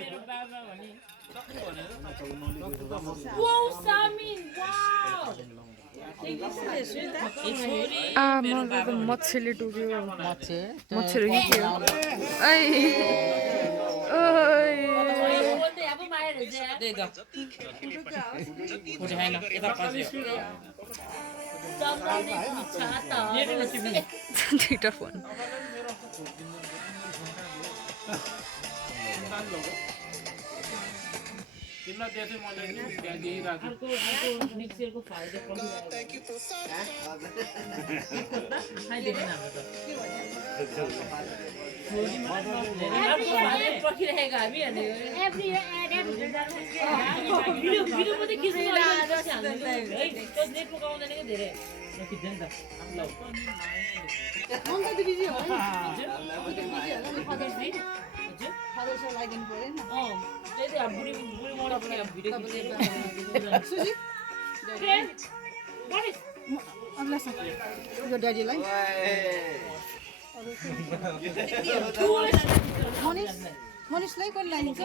मेरो बाबा भने wow samin wow मलाई त मच्छरले टोक्यो मच्छर हिँड्यो आई ओइ दुईटा फोन तिमीलाई दिएको थिएँ मैले नि त्यहाँ दिइरहेको मिक्सरको फाइदा पर्खिरहेको हामी भिडियो मात्रै खिच्नु नेटवर्क आउँदैन क्या धेरै मनिषलाई कहिले लागिन्छ